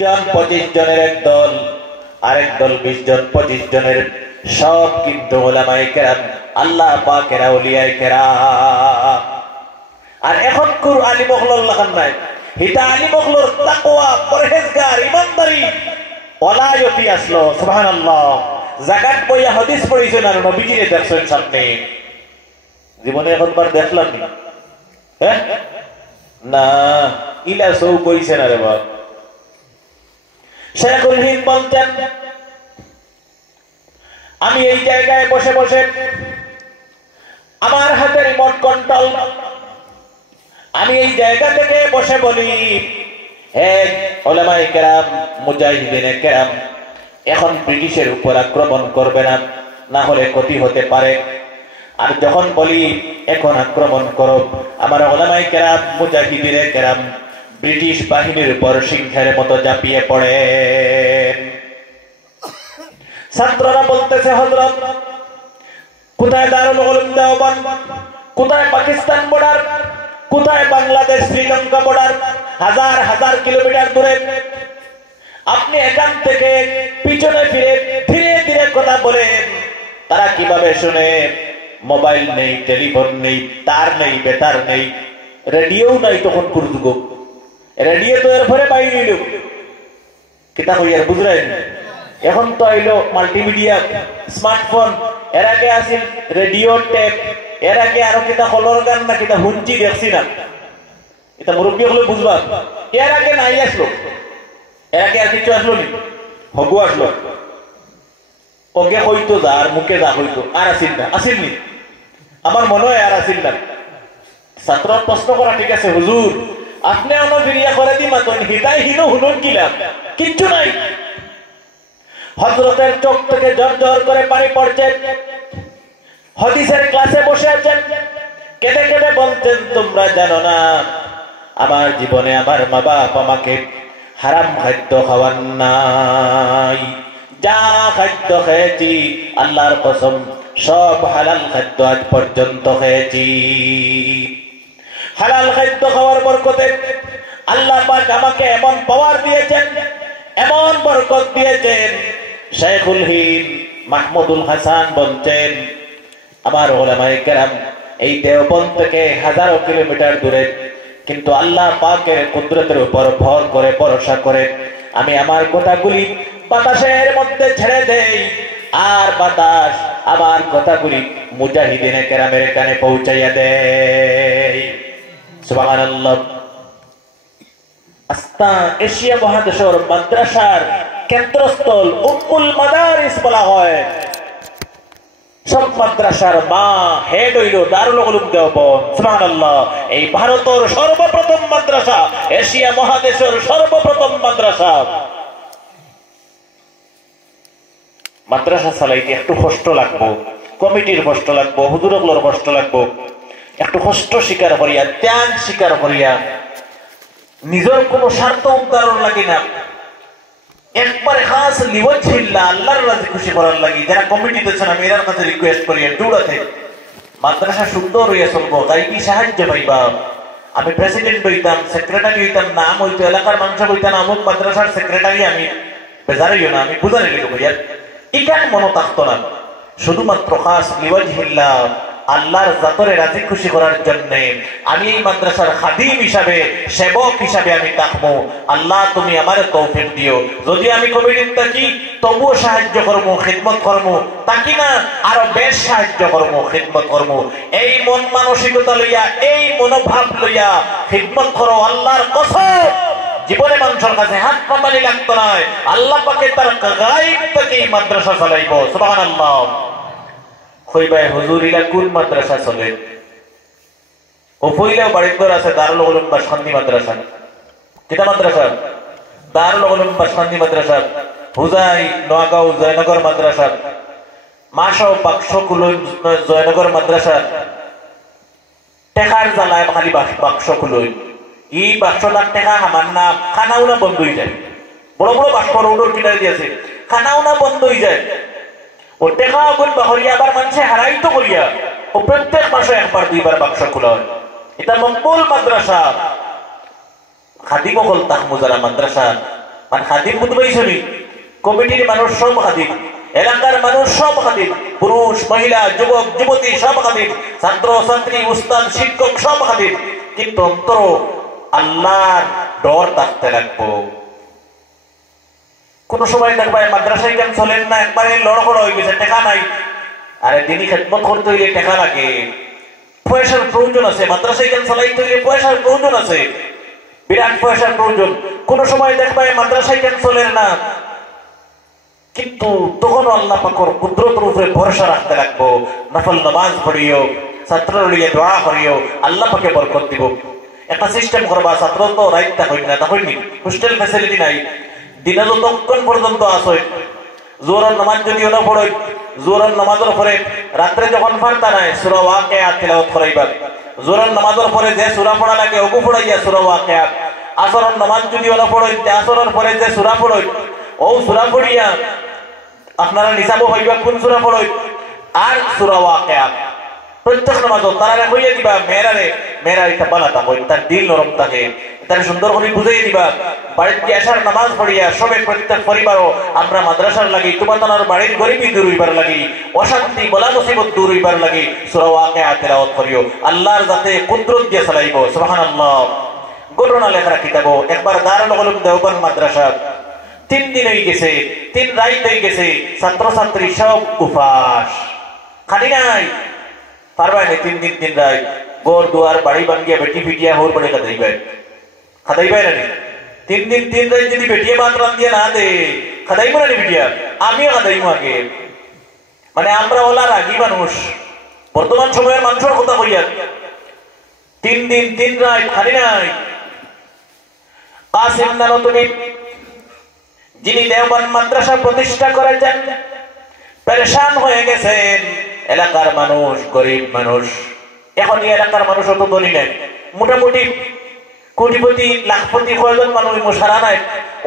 জন 25 জনের এক দল, আরেক দল 20 জন 25 জনের, সব কিন্তু উলামায়ে কেরাম, আল্লাহ পাকের আউলিয়ায়ে কেরাম। আর এখন কুর আলী মখলর লাগান নাই, হিতা আলী মখলর তাকওয়া, পরহেজগার, ইমানদারি ওলায়তি আসলো। সুবহানাল্লাহ। জাকাত বইয়া হাদিস পড়িছেন আর নবীজিরে দেখছেন সামনে, জীবনে একবার দেখলাম না। হ্যাঁ না, ইলা সৌ কইছেন আরে বাপ। শেখুল হিন্দ বলতেন, আমি এই জায়গায় বসে বসে আমার হাতে রিমোট কন্ট্রোল, আমি এই জায়গা থেকে বসে বলি, হে উলামায়ে কেরাম, মুজাহিদিনে কেরাম, এখন ব্রিটিশের উপর আক্রমণ করবে না, না হলে ক্ষতি হতে পারে। আর যখন বলি এখন আক্রমণ করো, আমার উলামায়ে কেরাম, মুজাহিদিনে কেরাম ব্রিটিশ বাহিনীর উপর সিংহের মতো ঝাঁপিয়ে পড়ে। ছাত্ররা বলতেছে, হযরত কোথায় দারুল উলুম দেওবন্দ, কোথায় পাকিস্তান বর্ডার, কোথায় বাংলাদেশ শ্রীলঙ্কা বর্ডার, হাজার হাজার কিলোমিটার দূরে, আপনি এখান থেকে পিছনে ফিরে ধীরে ধীরে কথা বলেন, তারা কিভাবে শুনে? মোবাইল নেই, টেলিফোন নেই, তার নেই, বেতার নেই, রেডিও নাই, তখন কুরদুগো রেডিও তো এরপরে বাইরে এলো, কিতা হইয়ার বুঝলেন? এখন তো আইলো মাল্টিমিডিয়া, স্মার্টফোন, এর আগে আসিল রেডিও, টেপ, এর আগে আরো কিতা কলর গান না কিতা হুঞ্চি দেখছি না, এটা মুরব্বী হলে বুঝবা। এর আগে নাই আসলো, এর আগে আর কিছু আসলো নি, হগু আসলো, ওকে হইতো যা আর মুখে যা হইতো, আর আসিল না, আসিল নি? আমার মনে হয় আর আসিল না। ছাত্র প্রশ্ন করা, ঠিক আছে হুজুর, আপনি অনফিরিয়া করে দিমা তো হিতাই হিনো হুনুন কিলাম, কিচ্ছু নাই। হযরতের চোখ থেকে ঝর ঝর করে পানি পড়ছে, হাদিসের ক্লাসে বসে আছেন, কেঁদে কেঁদে বলতেন, তোমরা জানো না আমার জীবনে আমার মা বাপ আমাকে হারাম খাদ্য খাওয়ান নাই, যা খাদ্য খেয়েছি আল্লাহর কসম সব হালাল খাদ্য আজ পর্যন্ত খেয়েছি। হালাল খাদ্য খাওয়ার বরকতে আল্লাহ পাক আমাকে এমন পাওয়ার দিয়েছেন, এমন বরকত দিয়েছেন। শেখুল হিন্দ মাহমুদুল হাসান বলছেন, আমার উলামায়ে কেরাম এই দেওবন্দ থেকে হাজারো কিলোমিটার দূরে, কিন্তু আল্লাহ পাকের কুদরতের উপর ভর করে, ভরসা করে আমি আমার কথাগুলি বাতাসের মধ্যে ছেড়ে দেই, আর বাতাস আমার কথাগুলি মুজাহিদিনে কেরামের কানে পৌঁছাইয়া দেয়। সুবহানাল্লাহ। আস্তা এশিয়া মহাদেশের মাদ্রাসার কেন্দ্রস্থল উম্মুল মাদারিস বলা হয়। সব মাদ্রাসার মা, হেড হইল দারুল উলুম দেওবন্দ। সুবহানাল্লাহ। এই ভারতের সর্বপ্রথম মাদ্রাসা, এশিয়া মহাদেশের সর্বপ্রথম মাদ্রাসা। মাদ্রাসা চালাইতে একটু কষ্ট লাগবো, কমিটির কষ্ট লাগবো, হুজুরগুলোর কষ্ট লাগবো, একটু কষ্ট স্বীকার করিয়া, ত্যাগ স্বীকার করিয়া, নিজের কোনো স্বার্থ উদ্ধারণ লাগে না, একবারে খাস লিওয়াজহিল্লাহ, আল্লাহর রাজি খুশি করার লাগি যারা কমিটি দিয়েছেন, আমি এর কাছে রিকোয়েস্ট করি জোড়াতে মাদ্রাসা সুন্দর হইয়া চলবো, তাই কি সাহায্য পাইবা? আমি প্রেসিডেন্ট হইতাম, সেক্রেটারি হইতাম, নাম হইতো, এলাকার মানুষ হইতাম, আমুক মাদ্রাসার সেক্রেটারি, আমি বেজারিও না, আমি বুঝানি লিখব ইয়ার, এটা মনে থাকতো না। শুধুমাত্র খাস লিওয়াজহিল্লাহ, আল্লাহর জাতরে রাজি খুশি করার জন্য আমি এই মাদ্রাসার খাদিম হিসাবে, সেবক হিসাবে আমি থাকবো। আল্লাহ তুমি আমার তৌফিক দিও। যদি আমি কমিটির থাকি তবুও সাহায্য করবো, খিদমত করবো, তাকি না আরো বেশ সাহায্য করবো, খিদমত করবো। এই মন মানসিকতা লইয়া, এই মনোভাব লইয়া খিদমত করো, আল্লাহর কসম জীবনে মানুষের কাছে হাত পাতালি লাগতো না, আল্লাহ পাকে তার গায়ব থেকে এই মাদ্রাসা চালাইব। সুবহানাল্লাহ। কইবাই হুজুর ইলা কোন মাদ্রাসা চলে? ও ফইলাও বাড়ির আছে দারুল উলুম বাসখান্দি মাদ্রাসা। কিতা মাদ্রাসা? দারুল উলুম বাসখান্দি মাদ্রাসা। হুজাই নোয়াগাঁও জয়নগর মাদ্রাসা, মাসাও বাক্সকুলই জয়নগর মাদ্রাসা। টেকার জ্বালায় খালি বাক্সকুলই, এই বাক্সটার টেকা আমার না, খানাও না বন্ধ হয়ে যায়। বড় বড় বাক্স রোডর কিনারে দিয়েছে, খানাও না বন্ধ হয়ে যায়। ও টেকা আগুন বাহরিয়া আবার মানুষে হারাইতো করিয়া, ও প্রত্যেক মাসে একবার দুইবার বাক্স খোলা হয়। এটা মকবুল মাদ্রাসা। খাদিম হল তাহমুজারা মাদ্রাসা, মানে খাদিম বুঝতে পাইছনি, কমিটির মানুষ সব খাদিম, এলাকার মানুষ সব খাদিম, পুরুষ মহিলা যুবক যুবতী সব খাদিম, ছাত্র ছাত্রী উস্তাদ শিক্ষক সব খাদিম, কিন্তু অন্তর আল্লাহর ডর থাকতে লাগবো। কোন সময় দেখবা মাদ্রাসায় কেন চলেন না, একবারে লড়খড় হয়ে গেছে, টাকা নাই। আরে দিনই খেদমত করতে হইলে টাকা লাগে, পয়সার প্রয়োজন আছে। মাদ্রাসায় কেন চালাইতে হইলে পয়সার প্রয়োজন আছে, বিরাট পয়সার প্রয়োজন। কোন সময় দেখবা মাদ্রাসায় কেন চলেন না, কিন্তু তখন আল্লাহ পাকের কুদরতের উপরে ভরসা রাখতে লাগবো। নফল নামাজ পড়িও, ছাত্র লিয়ে দোয়া করিও, আল্লাহ পাকে বরকত দিব। একটা সিস্টেম করবা, ছাত্র তো রাইট হই না, তা হইনি হোস্টেল ফ্যাসিলিটি নাই, দিনে যতক্ষণ পর্যন্ত আসো জোহরের নামাজ যদিও না পড়ো, জোহরের নামাজের পরে রাত্রে যখন ফারতা নাই সূরা ওয়াকিয়া তিলাওয়াত করাইবা। জোহরের নামাজের পরে যে সূরা পড়া লাগে ওগু পড়াইয়া সূরা ওয়াকিয়া। আসরের নামাজ যদিও না পড়ো, আসরের পরে যে সূরা পড়ো ও সূরা পড়িয়া আপনারা নিসাবও হইবা কোন সূরা পড়ো আর সূরা ওয়াকিয়া। প্রত্যেক নামাজও তারা কইয়া দিবা মেয়েরা এটা বালা থাকে, তার দিল নরম থাকে, তার সুন্দর করে বুঝাই দিবা। বাড়িতে আসার নামাজ পড়িয়া সবে প্রত্যেক পরিবারও আমরা মাদ্রাসার লাগি, তোমার বাড়ির গরিবী দূর হইবার লাগি, অশান্তি বলা মুসিবত দূর হইবার লাগি সূরা ওয়াকিয়া তিলাওয়াত করিও। আল্লাহর যাতে কুদরত দিয়ে চালাইব। সুবহানাল্লাহ। ঘটনা লেখা কিতাব, একবার দারুল উলুম দেওবন্দ মাদ্রাসা 3 দিন হয়ে গেছে, 3 রাত হয়ে গেছে, ছাত্রছাত্রী সব উপাস, খালি নাই পারবাই না। 3 দিন 3 রাত গোর দুয়ার বাড়ি বাঙ্গিয়া বেটি ফিটিয়া হোর বড়ে খাদাইবাই না। 3 দিন 3 রাত যদি বেটিয়া ভাত রান্ধিয়া না দে খাদাইব না বেটিয়া, আমিও খাদাইব আগে। মানে আমরা ওলা রাগি মানুষ, বর্তমান সময়ের মানুষের কথা কইয়া 3 দিন 3 রাত খালি নাই। কাসিম নানতুবি যিনি দেওবন্দ মাদ্রাসা প্রতিষ্ঠা করেছেন, পেরেশান হয়ে গেছেন। এলাকার মানুষ গরিব মানুষ, এখন এই এলাকার মানুষ অত ধনী নাই, মোটামুটি কোটিপতি লাখপতি কয়জন মানুষ মশারা নাই।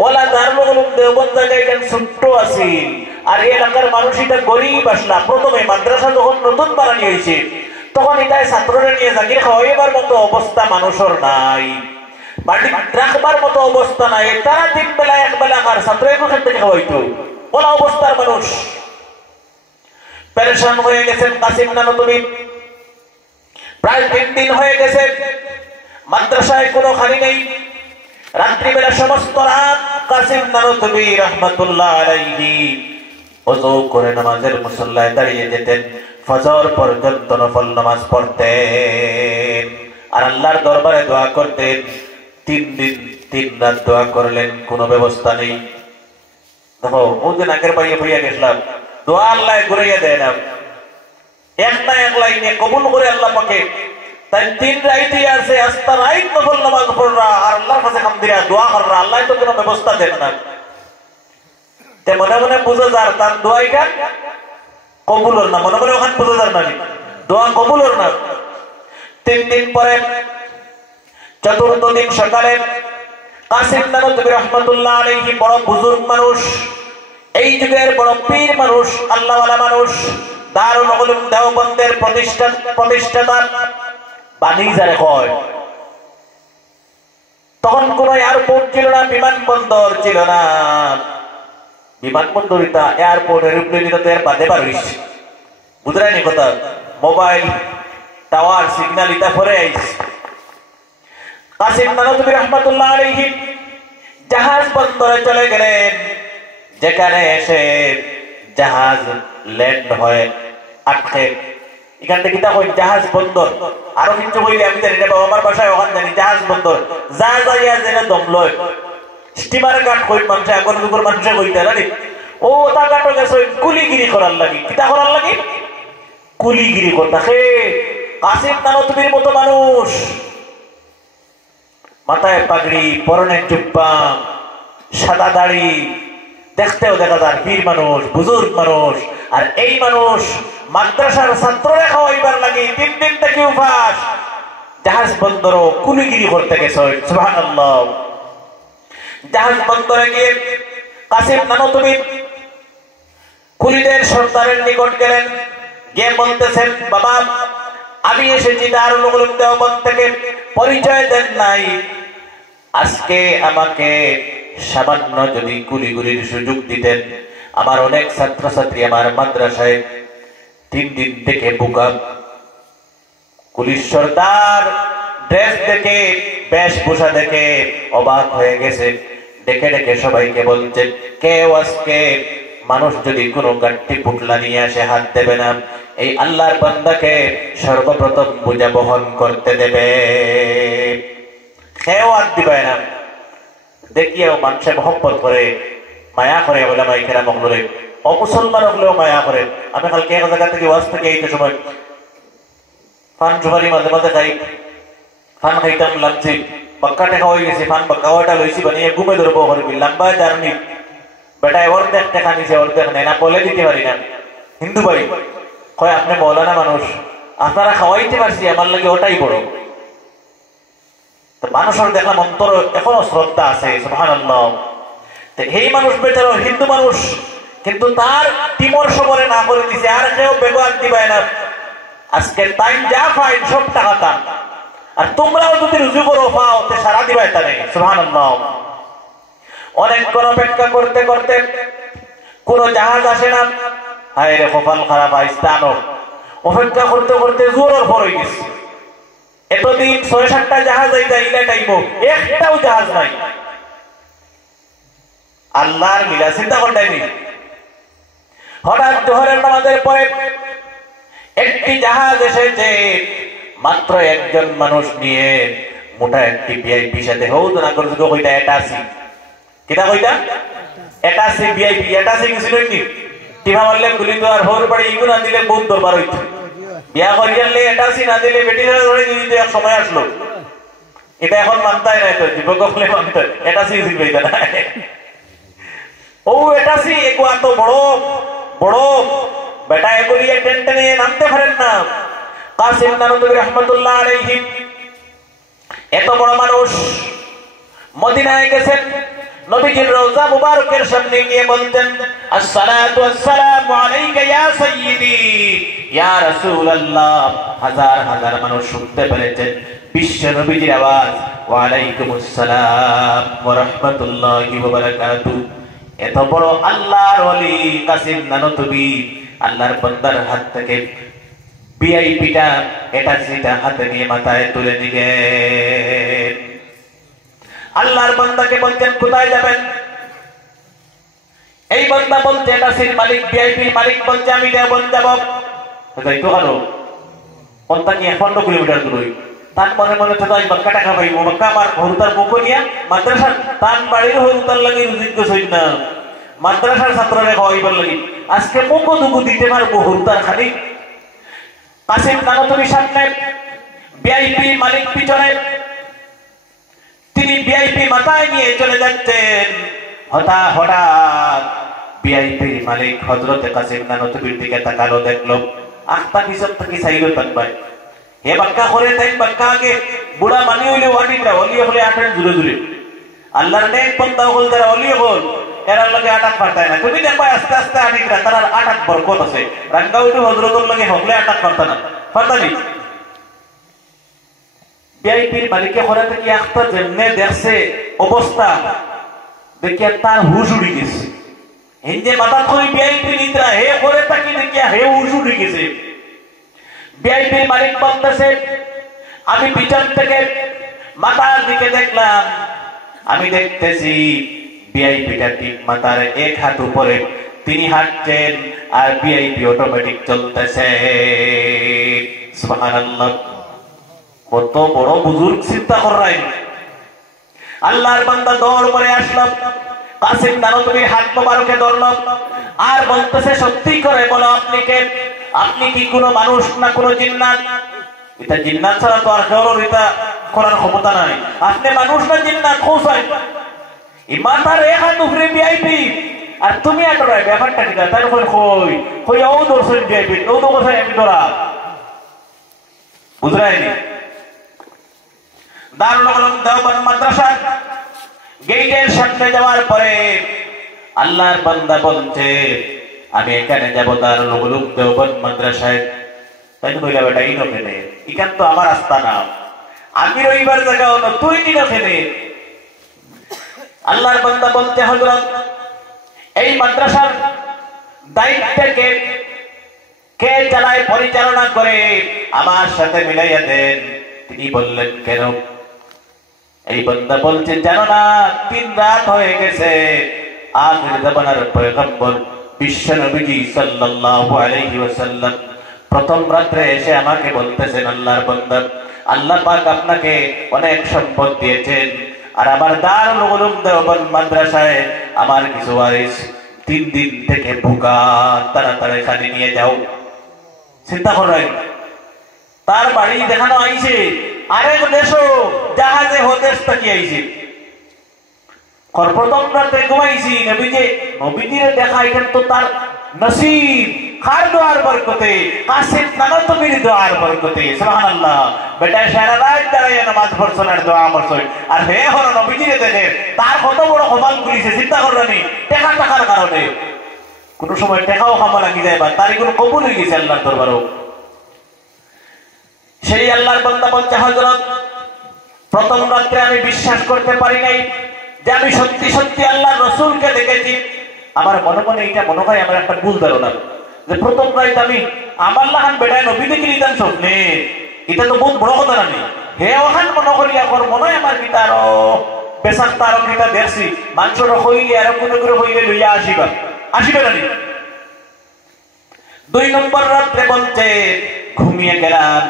ওলা দারুল উলুম দেওবন্দ জায়গায় কেন ছোট্ট আছিল, আর এই এলাকার মানুষ এটা গরিব আসলা। প্রথমে মাদ্রাসা যখন নতুন বানানি হয়েছে তখন এটাই ছাত্ররা নিয়ে জাগির খাওয়াইবার মতো অবস্থা মানুষের নাই, বাড়ি রাখবার মতো অবস্থা নাই। তারা 3 বেলা 1 বেলা আর ছাত্র এখান থেকে খাওয়াইতো, ওলা অবস্থার মানুষ। পেরেশান হয়ে গেছেন কাসিম নানতুবি। প্রায় 3 দিন হয়ে গেছে, মাদ্রাসায় কোনো খালি নেই। রাত্রিবেলা সমস্ত রাত কাসিম নানতুবি রাহমাতুল্লাহ আলাইহি ওযু করে নামাজের মুসল্লায় দাঁড়িয়ে যেতেন, ফজর পর্যন্ত নফল নামাজ পড়তেন আর আল্লাহর দরবারে দোয়া করতেন। 3 দিন 3 রাত দোয়া করলেন, কোনো ব্যবস্থা নেই। দেখো ওদিন আগের পাইয়ে হইয়া গেছিলাম, দোয়া আল্লাহ ঘুরাইয়া দেয় না, এক না এক লাইনে কবুল করে আল্লাহ পাকে। তাই 3 রাইতে আছে, আস্তা রাইত নফল নামাজ পড়রা আর আল্লাহর কাছে কামদিরা দোয়া কররা, আল্লাহ তো কোনো ব্যবস্থা দেন না। তে মনে মনে বুঝে যার তার দোয়াইটা কবুল হল না, মনে মনে ওখানে বুঝে যার না দোয়া কবুল হল না। 3 দিন পরে 4র্থ দিন সকালে কাসিম নানতুবি রাহমাতুল্লাহ আলাইহি বড় বুজুর্গ মানুষ, এই যুগের বড় পীর মানুষ, আল্লাহওয়ালা মানুষ, দারুল উলুম দেওবন্দের প্রতিষ্ঠাতা বাণী যারে কয়। তখন কোন এয়ারপোর্ট ছিল না, বিমানবন্দর ছিল না। বিমানবন্দর ইতা এয়ারপোর্ট এরোপ্লেন ইতা তো এর বাদে বার হইছে, বুঝরাইনি কথা। মোবাইল টাওয়ার সিগন্যাল ইতা পরে আইছে। কাসিম নানতুবি রাহমাতুল্লাহ আলাইহি জাহাজ বন্দরে চলে গেলেন, যেখানে এসে জাহাজ ল্যান্ড হয় আটকে। এখান থেকে কিতা কই জাহাজ বন্দর, আরো কিছু কইলে আমি জানি না, আমার ভাষায় ওখানে জানি জাহাজ বন্দর। যা যাইয়া যেন দম লয়, স্টিমার ঘাট কই মানুষ আগর যুগের মানুষে কইতে জানি, ও তা ঘাটও গেছে কুলিগিরি করার লাগি। কিতা করার লাগি? কুলিগিরি করতে। হে কাসিম নানতুবির মতো মানুষ, মাথায় পাগড়ি, পরনে জুব্বা, সাদা দাড়ি, দেখতেও দেখা যায় পীর মানুষ, বুজুর্গ মানুষ। আর এই মানুষ মাদ্রাসার ছাত্ররা খাওয়াইবার লাগি 3 দিন থেকে উপাস, জাহাজ বন্দরও কুলিগিরি করতে গেছে। সুবহানাল্লাহ। জাহাজ বন্দরে গিয়ে কাসিম নানতুবি কুলিদের সর্দারের নিকট গেলেন, গিয়ে বলতেছেন, বাবা আমি এসেছি দারুল উলুম দেওবন্দ থেকে, পরিচয় দেন নাই, আজকে আমাকে সামান্য যদি গুলিগুলির সুযোগ দিতেন, আমার অনেক ছাত্রছাত্রী আমার মাদ্রাসায় 3 দিন থেকে বুকা পুলিশ সর্দার ড্রেস দেখে, বেশভূষা দেখে অবাক হয়ে গেছে। ডেকে ডেকে সবাইকে বলছেন, কেউ আজকে মানুষ যদি কোনো গাঠি পুটলা নিয়ে আসে হাত দেবে না, এই আল্লাহর বান্দাকে সর্বপ্রথম বোঝা বহন করতে দেবে, কেউ হাত দিবে না। দেখিয়েও মানুষের মহব্বত করে, মায়া করে, ওলামায়ে কেরাম হলে অমুসলমান হলেও মায়া করে। আমি কালকে এক জায়গা থেকে ওয়াজ থেকে এইটা সময় ফান জোহারি মাঝে মাঝে খাই, ফান খাইতাম লাগছে, বাক্কা টেকা হয়ে গেছে, ফান বাক্কাওয়াটা লইছি বানিয়ে ঘুমে ধরবো করবি, লম্বা জার্নি বেটায় অর্ধেক টেকা নিছে, অর্ধেক নেই না, বলে দিতে পারি না। হিন্দু ভাই কয়, আপনি মৌলানা মানুষ, আপনারা খাওয়াইতে পারছি, আমার লাগে ওটাই বড়। তো মানুষের দেখলাম অন্তর এখনো শ্রদ্ধা আছে, সুবহানাল্লাহ। তো এই মানুষ বেচারো হিন্দু মানুষ, কিন্তু তার টিমর সবরে না করে দিছে, আর কেউ ব্যবহার দিবে না। আজকে টাইম যা পাই সব টাকা দাম, আর তোমরাও যদি রুজু করো পাও তে সারা দিবাই তা নেই, সুবহানাল্লাহ। অনেকক্ষণ অপেক্ষা করতে করতে কোন জাহাজ আসে না, হায় রে কপাল খারাপ, আইস্তানো অপেক্ষা করতে করতে জোরের পর হয়ে গেছে। এতদিন 6-7টা জাহাজ ইলা টাইম, একটাও জাহাজ নাই। আল্লাহর লীলা চিন্তা করতেনি। হঠাৎ জোহরের নামাজের পরে একটি জাহাজ এসেছে, মাত্র একজন মানুষ নিয়ে, মোটা একটি ভিআইপি সাথে হৌদ না করে শুধু কইটা এটাসি, কিটা কইটা এটাসি ভিআইপি, এটাসি কিছু নইনি। টিভা মারলে গুলি তো আর হোর বাড়ি ইগু না দিলে বহুত দরবার হইতো, বিয়া করিয়ালে এটাসি না দিলে বেটিরা ধরে দিতে এক সময় আসলো। এটা এখন মানতাই নাই, তো যুবক হলে মানতে এটাসি শিখবে না। ও এটাসি একু এত বড় বড় বেটা এগুলিয়ে টেনে নামতে পারেন না। কাসিম নানুতুবি রহমাতুল্লাহ আলাইহি এত বড় মানুষ মদিনায় গেছেন, নবীজির রওজা মুবারকের সামনে গিয়ে বলতেন, আসসালাতু ওয়াসসালামু আলাইকা ইয়া সাইয়্যিদি ইয়া রাসূলুল্লাহ। হাজার হাজার মানুষ শুনতে পেরেছেন বিশ্ব নবীজির আওয়াজ, ওয়া আলাইকুমুস সালাম ওয়া রাহমাতুল্লাহি ওয়া বারাকাতুহু। এত বড় আল্লাহর ওলি কাসিম নানুতুবি আল্লাহর বান্দার হাত থেকে ভিআইপিটা এটাসিটা হাতে নিয়ে মাথায় তুলে নিলেন। আল্লাহর বান্দাকে বলতেন, কোথায় যাবেন? এই বান্দা বলতে এটাসির মালিক, ভিআইপির মালিক বলছে, আমি দেওবন্দ যাব। যাইতো কারো কোনটা কি 15 কিলোমিটার দূর, তার মনে মনে তো আজ বাক্কা টাকা পাইব, বাক্কা আমার হরুতার মুখ নিয়া মাদ্রাসার তান বাড়ির হরুতার লাগে রুজিজ্ঞ সই না, মাদ্রাসার ছাত্ররা খাওয়াইবার লাগি আজকে মুখ দুগু দিতে পারবো হরুতার খালি। কাসিম নানুতুবির সামনে ভিআইপি মালিক পিছনে, তিনি ভিআইপি মাথায় নিয়ে চলে যাচ্ছেন। হঠাৎ ভিআইপি মালিক হযরতে কাসিম নানুতুবির দিকে তাকালো, দেখলো আখতা পিছন থেকে চাইলো তাকবাই, হে বাক্কা করে তাই বাক্কা আগে বুড়া মানি হইলে ওয়াটিটা অলিয়ে হলে আটেন জুড়ে জুড়ে। আল্লাহর নেক বান্দা হল যারা অলিয়ে হল, এরা লগে আটাক পারতায় না। তুমি দেখবা আস্তে আস্তে আনিকরা তার আটাক বরকত আছে, রাঙ্গাউটি হযরতুল লগে হকলে আটাক পারতা না, পারতানি। ভিআইপির মালিকে করে থেকে আখতা যেমনে দেখছে অবস্থা দেখিয়া তার হুশ উড়ি গেছে। হিন্দে মাথা করে ভিআইপি নিদ্রা হে করে তাকে দেখিয়া হে হুশ উড়ি গেছে। ভিআইপির মালিক বলতেছে, আমি পিছন থেকে মাথার দিকে দেখলাম, আমি দেখতেছি ভিআইপিটা ঠিক মাথার এক হাত উপরে, তিনি হাঁটছেন আর ভিআইপি অটোমেটিক চলতেছে। সুবহানাল্লাহ, কত বড় বুজুর্গ চিন্তা করেন। আল্লাহর বান্দা দৌড় করে আসলো, কাসিম নানুতুবির হাত মোবারকে ধরলো আর বলতেছে, সত্যি করে বলো আপনি কে? আপনি কি কোনো মানুষ না কোনো জিন্নাত? এটা জিন্নাত ছাড়া তো আর কারোর এটা করার ক্ষমতা নাই। আপনি মানুষ না জিন্নাত? কোথায় ইমানদার এক হাত উপরে ভিআইপি আর তুমি আটরাই, ব্যাপারটা কি? তার উপর কই কই ও দর্শন ভিআইপি ও তো কোথায় আমি ধরা বুঝরাইনি। দারুল উলুম দেওবন্দ মাদ্রাসা গেটের সামনে যাওয়ার পরে আল্লাহর বান্দা বলছে, আমি এখানে যাব দারুল উলুম দেওবন্দ মাদ্রাসায়। তাই তো কইলা বেটা ইনো কেনে, ইখান তো আমার আস্তানা, আমি রইবার জায়গা হলো, তুই নিনো কেনে? আল্লাহর বান্দা বলতে হযরত এই মাদ্রাসার দায়িত্বকে কে চালায় পরিচালনা করে আমার সাথে মিলাইয়া দেন। তিনি বললেন কেন? এই বান্দা বলছে জানো না 3 রাত হয়ে গেছে আখির জামানার পয়গম্বর বিশ্ব নবীজি সাল্লাল্লাহু আলাইহি ওয়াসাল্লাম প্রথম রাতে এসে আমাকে বলতেছেন আল্লাহর বান্দা আল্লাহ পাক আপনাকে অনেক সম্পদ দিয়েছেন আর আমার দারুল উলুম দেওবন্দ মাদ্রাসায় আমার কিছু ওয়ারিস 3 দিন থেকে ভুকা তাড়াতাড়ি এখানে নিয়ে যাও। চিন্তা করেন তার বাড়ি দেখানো আইছে আরেক দেশও জাহাজে হদেশ তাকিয়ে আইছে প্রথম রাতে ঘুমাইছি নবীজিরে দেখা এটা তো তার নসিব খার দোয়ার বরকতে কাসিম নানতবীর দোয়ার বরকতে সুবহানাল্লাহ। বেটা সারা রাত দাঁড়িয়ে নামাজ পড়ছেন আর দোয়া করছেন আর হে হলো নবীজিরে দেখে তার কত বড় কমাল করেছে চিন্তা করলেনি টাকা টাকার কারণে কোন সময় টাকাও খামা লাগি যায় বা তার কোনো কবুল হয়ে গেছে আল্লাহর দরবারও। সেই আল্লাহর বান্দা বলছে হযরত প্রথম রাতে আমি বিশ্বাস করতে পারি নাই যে আমি সত্যি সত্যি আল্লাহর রাসূলকে দেখেছি। আমার মনে মনে এটা মনে হয় আমার একটা ভুল ধারণা যে প্রথম রাতে আমি আমার লাহান বেড়ায় নবী দেখি নিতাম স্বপ্নে এটা তো বহুত বড় কথা না হে ওখান মনে করি এখন মনে হয় আমার কিতা আরো বেসাক তারও কিতা দেখছি মানুষের হইলে আরো কোনো করে হইলে লইয়া আসিবা না। 2 নম্বর রাতে বলছে ঘুমিয়ে গেলাম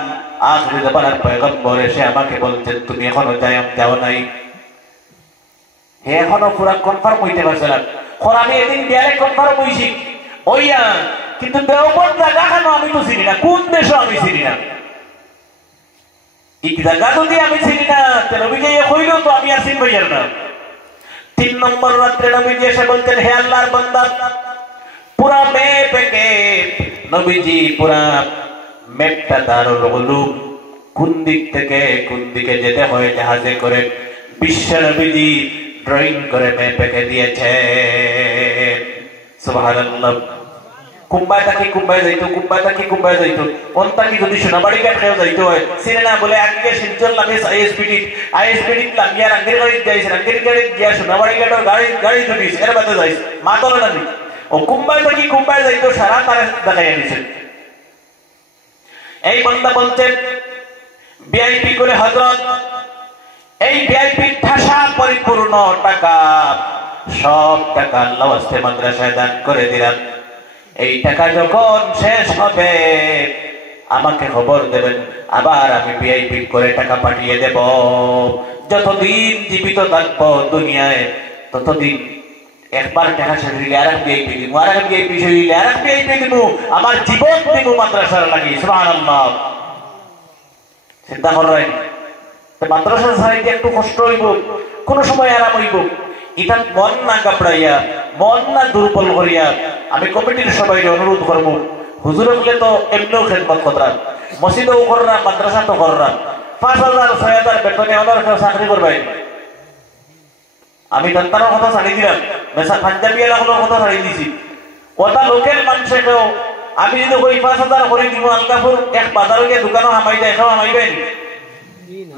আখির জামানার পয়গম্বর এসে আমাকে বলছেন তুমি এখনো যাও নাই। হে এখনো পুরা কনফার্ম হইতে পারছে না আমি এদিন বিয়ারে কনফার্ম হইছি ওইয়া কিন্তু দেওবন্দ জায়গা কেন আমি তো চিনি না কোন দেশও আমি চিনি না এই জায়গা যদি আমি চিনি না নবীজি কইল তো আমি আর চিনবই না। 3 নম্বর রাতে নবীজি এসে বলতেন হে আল্লাহর বান্দা পুরা মেপ একে নবীজি পুরা মেপটা দারুল উলুম কোন দিক থেকে কোন দিকে যেতে হয় জাহাজে করে বিশ্ব নবীজি ড্রয়িং করে মেপ একে দিয়েছে সুবহানাল্লাহ। কুম্বাই থাকি কুম্বাই যাইতো কোন থাকি যদি সোনাবাড়ি ঘাট খেয়েও যাইতে হয় চিনে না বলে আগে শিলচর লাগে আইএসপিডি লাগিয়ে রাঙ্গের গাড়ি যাইছে রাঙ্গের গাড়ি গিয়া সোনাবাড়ি ঘাটের গাড়ি চলিস এর বাদে যাইছে মা তলে না ও কুম্বাই থাকি কুম্বাই যাইতো সারা তারা দেখাইয়া দিয়েছেন। এই বান্দা বলতেন ভিআইপি করে হযরত এই ভিআইপি ঠাসা পরিপূর্ণ টাকা সব টাকা আল্লাহর ওয়াস্তে মাদ্রাসায় দান করে দিলাম। এই টাকা যখন শেষ হবে আমাকে খবর দেবেন আবার আমি ভিআইপি করে টাকা পাঠিয়ে দেব। যতদিন জীবিত থাকবো দুনিয়ায় ততদিন একবার টাকা শেষ হইলে আরেক ভিআইপি দিব আরেক ভিআইপি শেষ হইলে আরেক ভিআইপি দিব আমার জীবন দিব মাদ্রাসার লাগি সুবহানাল্লাহ। চিন্তা করেন মাদ্রাসা ছাড়াইতে একটু কষ্ট হইব কোন সময় আরাম হইব এটা মন না গাবড়াইয়া মন না দুর্বল করিয়া আমি কমিটির সবাই অনুরোধ করবো হুজুর হলে তো এমনিও খেদমত করার মসজিদও করার মাদ্রাসা তো করার 5,000 6,000 বেতনে ওনার চাকরি করবেন। আমি দন্তানোর কথা ছাড়ি দিলাম মেসা পাঞ্জাবি এলাকার কথা ছাড়ি দিছি ওটা লোকেল মানুষেও আমি যদি ওই 5,000 করে দিব আলকাপুর এক বাজারে গিয়ে দোকানও হামাই যায় এটাও হামাইবেন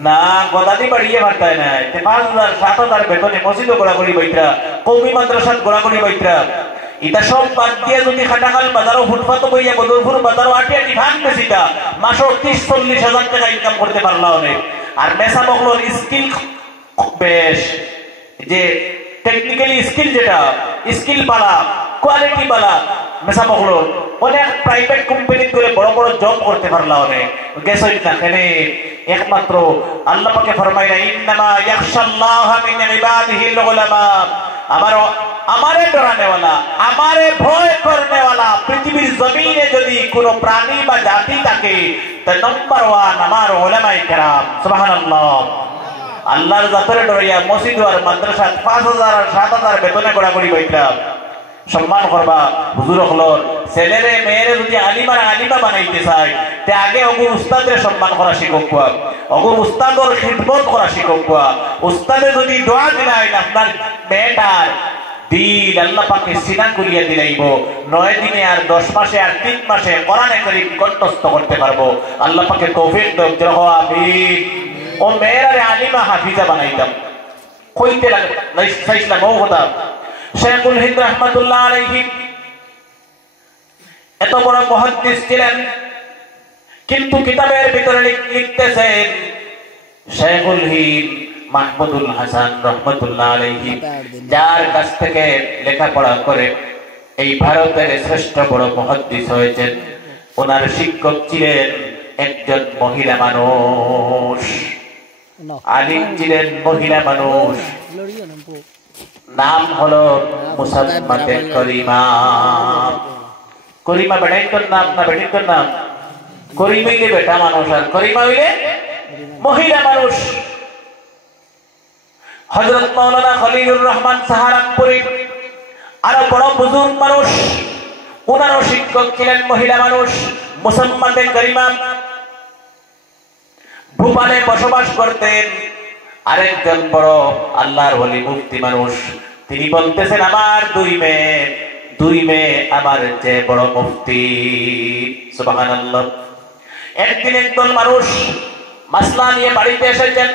না গদাদি বাড়িয়ে ভাড়ায় না 5,000 7,000 বেতনে মসজিদও গোড়াগড়ি বৈঠা কৌমি মাদ্রাসাত গোড়াগড়ি বৈঠা এটা সব বাদ দিয়ে যদি খাটাকাল বাজারও ফুটপাত বইয়া বদরপুর বাজারও আটি ভাগ বেশিটা মাসে 30-40,000 টাকা ইনকাম করতে পারলা অনেক। আর মেসা বকলোর স্কিল বেশ যে টেকনিক্যালি স্কিল যেটা স্কিল বালা কোয়ালিটি বালা মেসা বকলোর অনেক প্রাইভেট কোম্পানি করে বড় বড় জব করতে পারলা অনেক গেছ না কেনে একমাত্র আল্লাহ পাকে ফরমাইলা ইন্নামা ইয়াখশাল্লাহা মিন ইবাদিহিল উলামা আমারে ডরানেওয়ালা আমারে ভয় করনেওয়ালা পৃথিবীর জমিনে যদি কোনো প্রাণী বা জাতি থাকে তা নম্বর 1 আমার উলামায়ে কেরাম সুবহানাল্লাহ। আল্লাহর জাতরে ডরাইয়া মসজিদ আর মাদ্রাসা 5,000 আর 7,000 বেতনে গোড়াগড়ি বইটা সম্মান করবা হুজুর হলর ছেলেরে মেয়েরে যদি আলিমা বানাইতে চায় তে আগে অগু উস্তাদের সম্মান করা শিখক অগু উস্তাদর খিদমত করা শিখক উস্তাদে যদি দোয়া দিলাই আপনার মেয়েটার দিল আল্লাহ পাকে সিনা করিয়া দিলাইব 9 দিনে আর 10 মাসে আর 3 মাসে কোরআনে কারীম কণ্ঠস্থ করতে পারবো আল্লাহ পাকে তৌফিক দাও আমিন। ও মেয়েরে আলিমা হাফিজা বানাইতাম কইতে লাগে চাইছিলাম ও কথা শেখুল হিন্দ রহমাতুল্লাহ আলাইহি এত বড় মুহাদ্দিস ছিলেন কিন্তু কিতাবের ভিতরে লিখতেছেন শেখুল হিন্দ মাহমুদুল হাসান রহমাতুল্লাহ আলাইহি যার কাছ থেকে লেখাপড়া করে এই ভারতের শ্রেষ্ঠ বড় মুহাদ্দিস হয়েছেন ওনার শিক্ষক ছিলেন একজন মহিলা মানুষ আলিম ছিলেন মহিলা মানুষ নাম হলো মুসাম্মাতে করিমা করিমা বেটাইতর নাম না বেটিতর নাম করিমা হইলে বেটা মানুষ আর করিমা হইলে মহিলা মানুষ হযরত মাওলানা খলিলুর রহমান সাহারানপুরী আরো বড় বুজুর্গ মানুষ ওনারও শিক্ষক ছিলেন মহিলা মানুষ মুসাম্মাতে করিমা ভোপালে বসবাস করতেন আরেকজন বড় আল্লাহর ওলি মুফতি মানুষ তিনি বলতেছেন আমার দুই মেয়ে আমার চেয়ে বড় মুফতি সুবহানাল্লাহ একদিন একদল মানুষ মাসলা নিয়ে বাড়িতে এসেছেন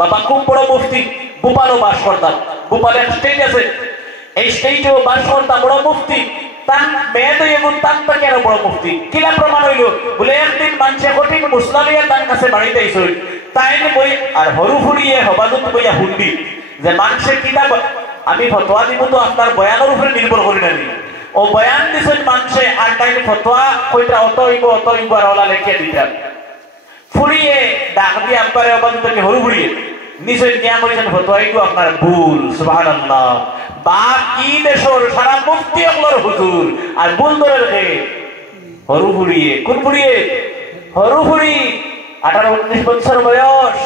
বাবা খুব বড় মুফতি ভোপালও বাস করতাম ভোপালে স্টেট আছে এই স্টেটেও বাস করতাম বড় মুফতি তার মেয়ে তো এমন তার থেকে আরো বড় মুফতি কিলা প্রমাণ হইল বলে একদিন মানুষে কঠিন মুসলামিয়া তার কাছে বাড়িতে আইসল তাই বই আর হরু ফুরিয়ে হবাদুত বইয়া হুন্ডি যে মানুষের কিতাব আমি ফতোয়া দিব তো আপনার বয়ানের উপরে নির্ভর করি না ও বয়ান দিছেন মানুষে আর তাই ফতোয়া কইটা অত হইব আর ওলা লেখে দিতাম ফুরিয়ে ডাক দিয়ে আব্বারে হবাদুতকে হরু ফুরিয়ে নিশ্চয় নিয়া করেছেন ফতোয়া এইটু আপনার ভুল সুবহানাল্লাহ বাপ কি দেশর সারা মুফতি অগলর হুজুর আর ভুল ধরে রেখে হরু ফুরিয়ে কোন ফুরিয়ে হরু ফুরি 18-19 বছর বয়স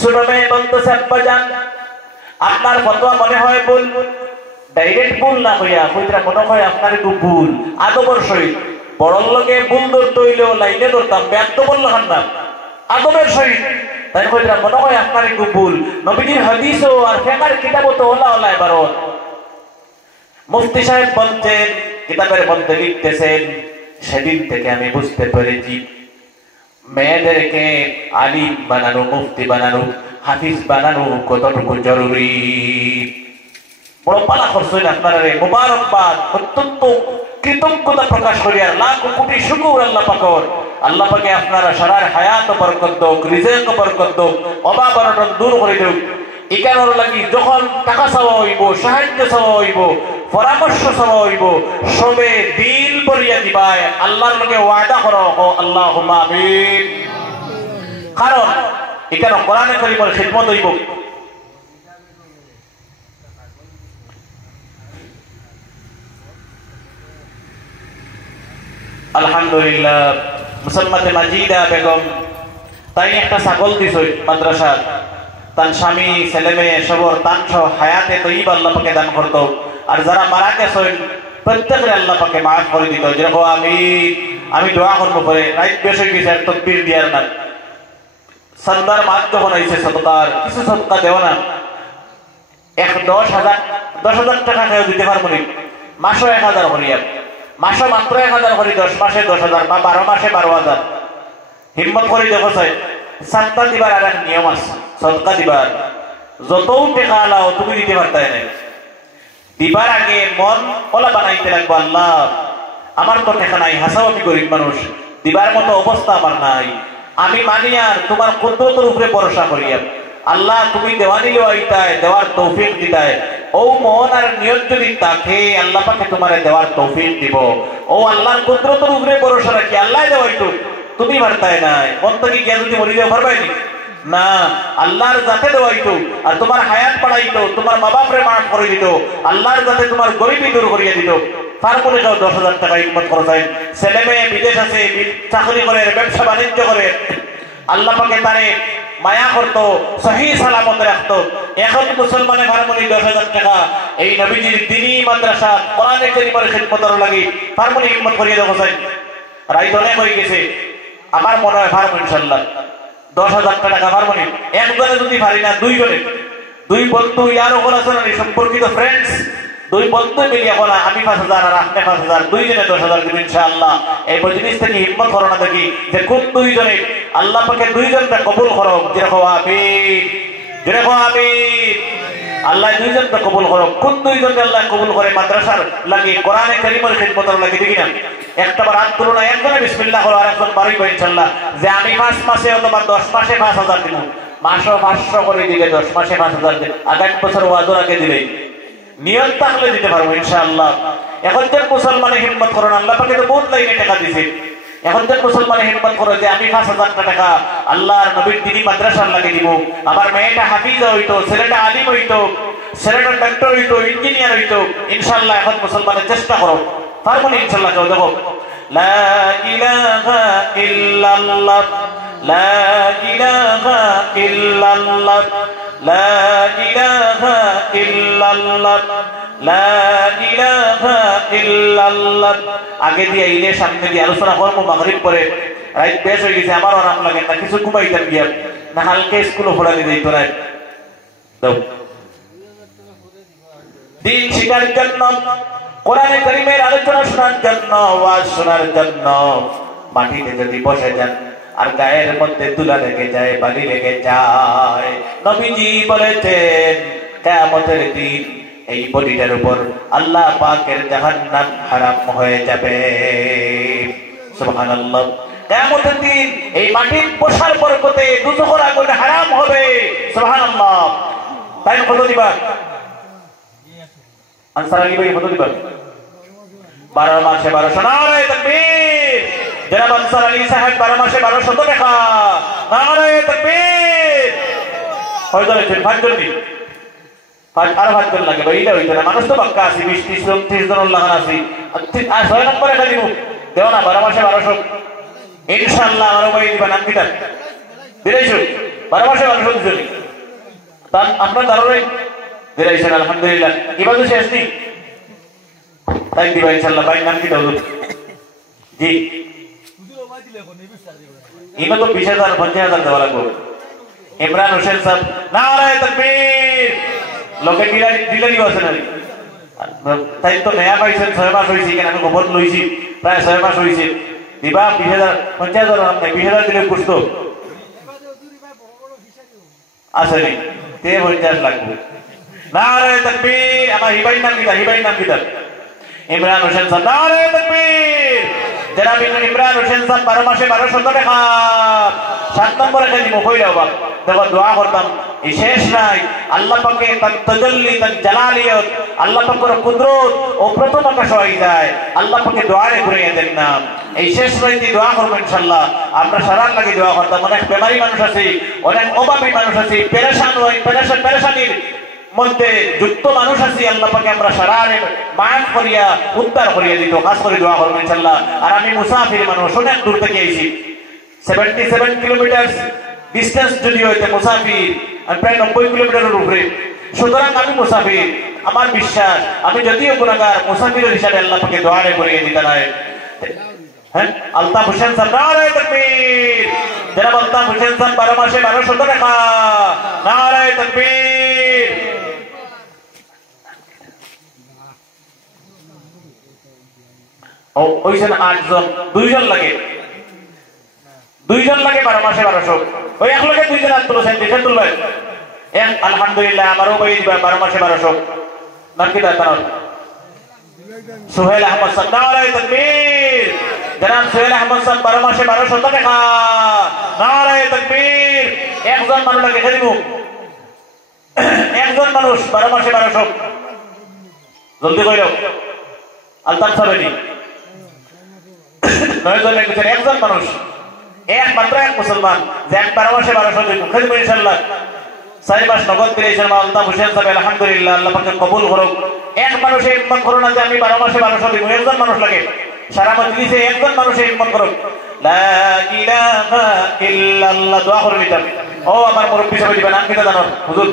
ছোট মেয়ে বলতেছে আব্বা জান আপনার ফতোয়া মনে হয় ভুল ডাইরেক্ট ভুল না হইয়া কইরা মনে হয় আপনার একটু ভুল আদবর সহিত বড় লোকে ভুল ধরতে হইলেও লাইনে ধরতাম ব্যর্থ বললো খান না আদবের সহিত তাই কইরা মনে হয় আপনার একটু ভুল নবীজির হাদিসও আর ফিকহের কিতাবও তো ওলা ইবারত মুফতি সাহেব বলতেন কিতাবের মধ্যে লিখতেছেন সেদিন থেকে আমি বুঝতে পেরেছি মেয়েদেরকে আলিম বানানো মুফতি বানানো হাফিজ বানানো কতটুকু জরুরি বড় পালা করছেন আপনারা মুবারকবাদ অত্যন্ত কৃতজ্ঞতা প্রকাশ করি আর লাখ কোটি শুকর আল্লাহ পাকে আপনারা সারার হায়াত বরকত দাও রিজিক বরকত দাও অভাব অনটন দূর করে দাও ইকানোর লাগি যখন টাকা চাওয়া হইব সাহায্য চাওয়া হইব পরামর্শ চাওয়া হইব সবে দিল ভরিয়া দিবাই আল্লাহর লগে ওয়াদা করো আল্লাহুম্মা আমিন কারণ এখানে কোরআনে কারীমের খিদমত হইব আলহামদুলিল্লাহ মুসাম্মাতে মাজিদা বেগম তাই একটা ছাগল দিছই মাদ্রাসা তার স্বামী ছেলে মেয়ে সবর তান সহ হায়াতে তৈব আল্লাহ পাকে দান করতো আর যারা মারা গেছেন প্রত্যেকের আল্লাহ পাকে মাফ করে দিত যেরকম আমি দোয়া করবো পরে রাইট বেশ হয়ে গেছে তকবীর দিয়ার না সন্দার মাছ যখন আইছে সদকার কিছু সদকা দেও না 10,000 টাকা কেউ দিতে পারবো নি মাসও 1,000 করিয়া মাসও মাত্র 1,000 করি 10 মাসে 10,000 বা 12 মাসে 12,000 হিম্মত করে দেখো চাই সাতটা দিবার আর এক নিয়ম আছে সদকা দিবার যতও টাকা আলাও তুমি দিতে পারতাই না দিবার আগে মন ওলা বানাইতে লাগবো আল্লাহ আমার তো টাকা নাই হাসাও আমি গরিব মানুষ দিবার মতো অবস্থা আমার নাই আমি মানি আর তোমার কুদরতের উপরে ভরসা করিয়া আল্লাহ তুমি দেওয়া নিলেও আইতায় দেওয়ার তৌফিক দিতায় ও মন আর নিয়ত যদি তাকে আল্লাহ পাকে তোমারে দেওয়ার তৌফিক দিব ও আল্লাহর কুদরতের উপরে ভরসা রাখি আল্লাহ দেওয়াইতো তুমি বার্তায় নাই মন থেকে গিয়া যদি মরি দেওয়া পারবাইনি না আল্লাহর জাতে দেওয়াইতো আর তোমার হায়াত বাড়াইতো তোমার মা বাপরে মাফ করে দিত আল্লাহর জাতে তোমার গরিবী দূর করিয়া দিত তারপরে যাও 10,000 টাকা ইনকাম করছেন ছেলে মেয়ে বিদেশ আছে চাকরি করে ব্যবসা বাণিজ্য করে আল্লাহ পাকে তারে মায়া করতো সহি সালামত রাখতো এখন মুসলমানের হারমোনি 10,000 টাকা এই নবীজির দ্বীনি মাদ্রাসা কোরআনে কারীমের খিদমতের লাগি হারমোনি হিম্মত করিয়ে দেওয়া রাইত অনেক হয়ে গেছে আমার মনে হয় পারবো ইনশাল্লাহ 10,000 টাকা পারবো নি একজনে যদি পারি না দুই বন্ধু ইয়ার ওপর আছে না সম্পর্কিত ফ্রেন্ডস দুই বন্ধু মিলিয়ে বলা আমি 5,000 আর আপনি 5,000 দুইজনে 10,000 দিব ইনশাআল্লাহ এই মজলিস থেকে হিম্মত করো না দেখি যে কোন দুইজনে আল্লাহ পাকে দুইজনটা কবুল করো যেরকম আমিন আল্লাহ দুইজন তো কবুল করো। কোন দুইজন আল্লাহ কবুল করে? মাদ্রাসার লাগে, কোরআনে কারীমের খিদমতের লাগে, দেখি না একটা বার হাত তুলো না, একজনে বিসমিল্লাহ করো আর একজন বাড়ি পাই ইনশাআল্লাহ যে আমি 5 মাসে অথবা 10 মাসে 5000 দিব, মাসও 500 করে দিলে 10 মাসে 5000 দিলে আগামী বছর ওয়াজর আগে দিলে নিয়ত থাকলে দিতে পারবো ইনশাআল্লাহ। এখন যে মুসলমানের হিম্মত করো না, আল্লাহ পাকে তো বহুত লাইনে টাকা দিয়েছে। এখন যে মুসলমানের হিম্মত করো যে আমি 5000 টাকা আল্লাহর নবীর দিনী মাদ্রাসার লাগে দিব, আমার মেয়েটা হাফিজা হইতো, ছেলেটা আলিম হইতো, ছেলেটা ডক্টর হইতো, ইঞ্জিনিয়ার হইতো ইনশাআল্লাহ। এখন মুসলমানের চেষ্টা করো, পারবো না ইনশাআল্লাহ। কেউ দেখো লা ইলাহা ইল্লাল্লাহ, লা ইলাহা ইল্লাল্লাহ, লা ইলাহা ইল্লাল্লাহ, লা ইলাহা ইল্লাল্লাহ। আগে দিয়ে ইলে সামনে দিয়ে আলোচনা করবো মাগরিব পরে, রাত বেশ হয়ে গেছে, আমারও আরাম লাগে না, কিছু ঘুমাইতাম গিয়া না, হালকা স্কুলে পড়ালে দিত না। দিন শিকার জন্য, কোরআনে কারীমের আলোচনা শোনার জন্য, ওয়াজ শোনার জন্য মাটিতে যদি বসে যান আর গায়ের মধ্যে তুলা লেগে যায়, বালি লেগে যায়, নবীজি বলেছেন কিয়ামতের দিন এই বডিটার উপর আল্লাহ পাকের জাহান্নাম হারাম হয়ে যাবে। সুবহানাল্লাহ। কিয়ামতের দিন এই মাটির বসার বরকতে দুজখের আগুন হারাম হবে। সুবহানাল্লাহ। তাই কত দিবা? আনসার আলী ভাই কত দিবা? 12 মাসে 1200। নারে তাকবীর। জনাব আনসার আলী সাহেব 12 মাসে 1200 টাকা। নারে তাকবীর। হয়ে যাবে 5 জন দিন, আর 5 জন লাগে ভাই, এটা হইতো না। মানুষ তো বাক্কা আছে 20-30 জন লাগান আছে, আর 6 নম্বরে খালি দিব দেও না। 12 মাসে 1200 ইনশাআল্লাহ। আমার ভাই দিবা নাম কিটা দিলাইছো? 12 মাসে 1200 দিছনি, তান আপনার দারুরে দিলাইছেন আলহামদুলিল্লাহ। এবার তো শেষ নেই, তাই দিবা ইনশাআল্লাহ। ভাই নাম কিটা হলো? জি এবার তো 20,000 50,000 দেওয়া লাগবে। ইমরান হোসেন সাহেব। নারে তাকবীর। লোকে দিলারি আছে না, তাই তো নয়া পাইছেন। 6 মাস হয়েছে কেন, আমি খবর লইছি, প্রায় 6 মাস হয়েছে। দিবা 20,000 50,000 নাম নাই, 20,000 দিলে বুঝতো আসেনি, 50 লাগবে। নারে তাকবীর। আমার হিবাই নাম কিটা? হিবাই নাম কিটা? ইমরান হোসেন সাহেব। নারে তাকবীর। জনাব ইমরান হোসেন সাহেব 12 মাসে 1200 টাকা। 7 নম্বরে খালি মুখই দাও বাপ, দেখো দোয়া করতাম এই শেষ নাই। আল্লাহ পাকে তার তাজাল্লি, তার জালালিয়ত, আল্লাহ পাকের কুদরত ও প্রথম আকাশ হয়ে যায়। আল্লাহ পাকে দোয়ারে ঘুরিয়ে দেন না। এই শেষ রাতে দোয়া করব ইনশাআল্লাহ। আমরা সারার লাগি দোয়া করতাম। অনেক বেমারি মানুষ আছে, অনেক অভাবী মানুষ আছে, পেরেশান হয়, পেরেশানির মধ্যে যুক্ত মানুষ আছে। আল্লাহ পাকে আমরা সারারে মাফ করিয়া উদ্ধার করিয়া দিত। খাস করে দোয়া করব ইনশাআল্লাহ। আর আমি মুসাফির মানুষ, অনেক দূর থেকে আইছি, 77 কিলোমিটার ডিস্টেন্স যদি হইতে মুসাফির, আর প্রায় 90 কিলোমিটারের উপরে। সুতরাং আমি মুসাফির, আমার বিশ্বাস আমি যদিও গুনাহগার, মুসাফিরের হিসাবে আল্লাহ পাকে দোয়ারে করিয়ে দিতে নাই। হ্যাঁ, আলতাফ হোসেন সাহেব। নারে তাকবীর। জনাব আলতাফ হোসেন সাহেব 12 মাসে 1200 টাকা। নারে তাকবীর। ও ওইছেন 8 জন, 2 জন লাগে, 2 জন লাগে 12 মাসে 1200। ওই এক লগে 2 জন হাত তুলছেন, দেখেন তুলবেন। আলহামদুলিল্লাহ। আমারও ভাই দিবা 12 মাসে 1200। নাম কি তার? সোহেল আহমদ সাহেব। নারে তাকবীর। জনাব সোহেল আহমদ সাহেব 12 মাসে 1200 টাকা। নারে তাকবীর। একজন মানুষ লাগে খেলিব, একজন মানুষ 12 মাসে 1200। জলদি কইরো। আলতাফ সাহেব 9 জন লাগছেন, একজন মানুষ, একমাত্র এক মুসলমান যে 12 মাসে 1200 দিব খেলিব ইনশাআল্লাহ। 4 মাস নগদ দিয়েছেন আলতাফ হোসেন সাহেব আলহামদুলিল্লাহ। আল্লাহ পাক কবুল করুক। এক মানুষে হিম্মত করো না যে আমি 12 মাসে 1200 দিব, একজন মানুষ লাগে। সারা মজলিসে একজন মানুষে হিম্মত করুক। লা ইলাহা ইল্লাল্লাহ। দোয়া করে নিতাম। ও আমার মুরব্বি সাহেব দিবেন, নাম কি জানো? হুজুর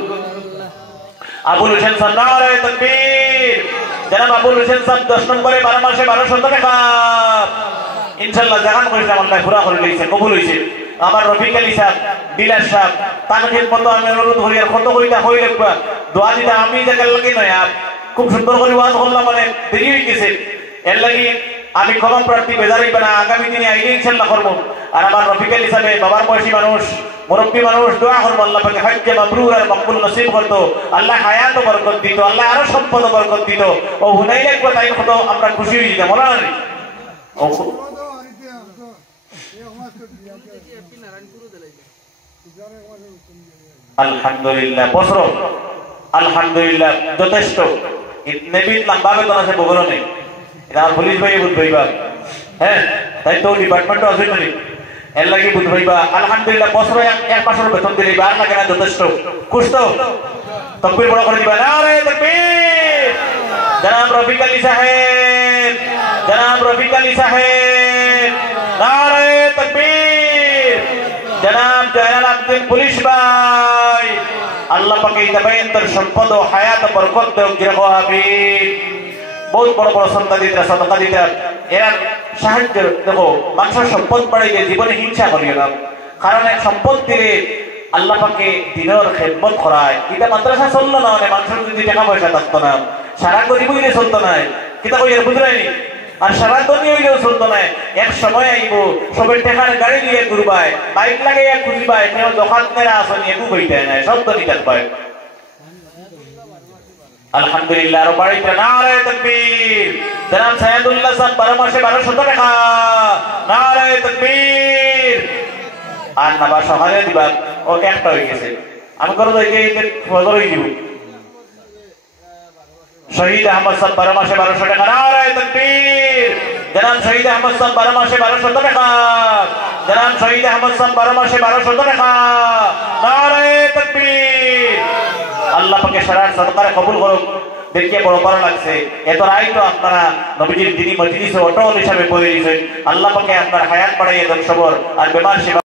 আবুল হোসেন সাহেব। নারে তাকবীর। জনাব আবুল হোসেন সাহেব 10 নম্বরে 12 মাসে 1200 টাকা ইনশাআল্লাহ। জাহান কইলাম আল্লাহ পুরা করে দিয়েছে, কবুল হইছে। আমার রফিক আলী সাহেব, বিলাস সাহেব, তানভীর মতো আমি অনুরোধ করি আর কত করি না হইলে দোয়া দিতে আমি জায়গার লাগে নয়। খুব সুন্দর করে ওয়াজ করলাম, মানে দেরি হয়ে গেছে, এর লাগি আমি ক্ষমা প্রার্থী, বেজার হইবে না। আগামী দিনে আইলে ইনশাআল্লাহ করবো। আর আমার রফিকুল হিসাবে বাবার বয়সী মানুষ মুরব্বী মানুষ দোয়া করবো আল্লাহ পাকে হজ্জে মাবরুর আর মকবুল নসিব করতো আল্লাহ হায়াত বরকত দিত আল্লাহ আরো সম্পদ বরকত দিত ও হুনাইলে একবার তাই কত আমরা খুশি হয়ে যেতাম মনে হয় আলহামদুলিল্লাহ বছর আলহামদুলিল্লাহ যথেষ্ট নেবিত লম্বা বেতন আছে বগল নেই এটা আমার পুলিশ ভাই বুধ ভাইবা হ্যাঁ তাই তো ডিপার্টমেন্টও আছে মানে এর লাগে বুধ ভাইবা আলহামদুলিল্লাহ বছর এক মাসের বেতন দিলে আর লাগে না যথেষ্ট খুশ তো তকবীর বড় করে দিবা নারে তাকবীর জনাব রফিক আলী সাহেব জনাব রফিক আলী সাহেব নারে তাকবীর জনাব জয়নাল আব্দিন পুলিশ ভাই আল্লাহ পাকে ইতাবায়ন্তর সম্পদ ও হায়াত বরকত দেও জিরো আমিন বহুত বড় বড় সন্তানিরা সদকা দিতে এরা সাহায্য দেখো মানুষের সম্পদ বাড়াইলে জীবনে হিংসা করিও না কারণ এক সম্পদ দিলে আল্লাহ পাকে দিনের খেদমত করায় এটা মাদ্রাসা চললো না মানে মানুষের যদি টাকা পয়সা থাকতো না সারা গরিব হইলে চলতো না কিতা কই বুঝলাইনি আর সারা ধনী হইলেও চলতো না এক সময় আইব সবের টাকার গাড়ি দিয়ে ঘুরবায় বাইক লাগাইয়া খুঁজবায় কেউ দোকান মেরা আসনি একু বইতে নাই সব ধনী থাকবায় আলহামদুলিল্লাহ আর বাড়িতে নারে তাকবীর জনাব সাইদুল্লাহ সাহেব 12 মাসে 1200 টাকা নারে তাকবীর আর নাবা সহায় দিবা ওকে একটা হয়ে গেছে আমি করো যাই এই ফজর হয়ে যাব শহীদ আহমদ সাহেব 12 মাসে 1200 টাকা নারে তাকবীর জনাব শহীদ আহমদ সাহেব 12 মাসে 1200 টাকা জনাব শহীদ আহমদ সাহেব 12 মাসে 1200 টাকা নারে তাকবীর আল্লাহ পাকে সারা সদকারে কবুল করুক দেখে বড় ভালো লাগছে এত রাই তো আপনারা নবীজির দিনী মজলিসে অটল হিসাবে পড়ে দিয়েছেন আল্লাহ পাকে আপনার হায়াত বাড়াইয়ে দেন সবর আর বেমার সেবা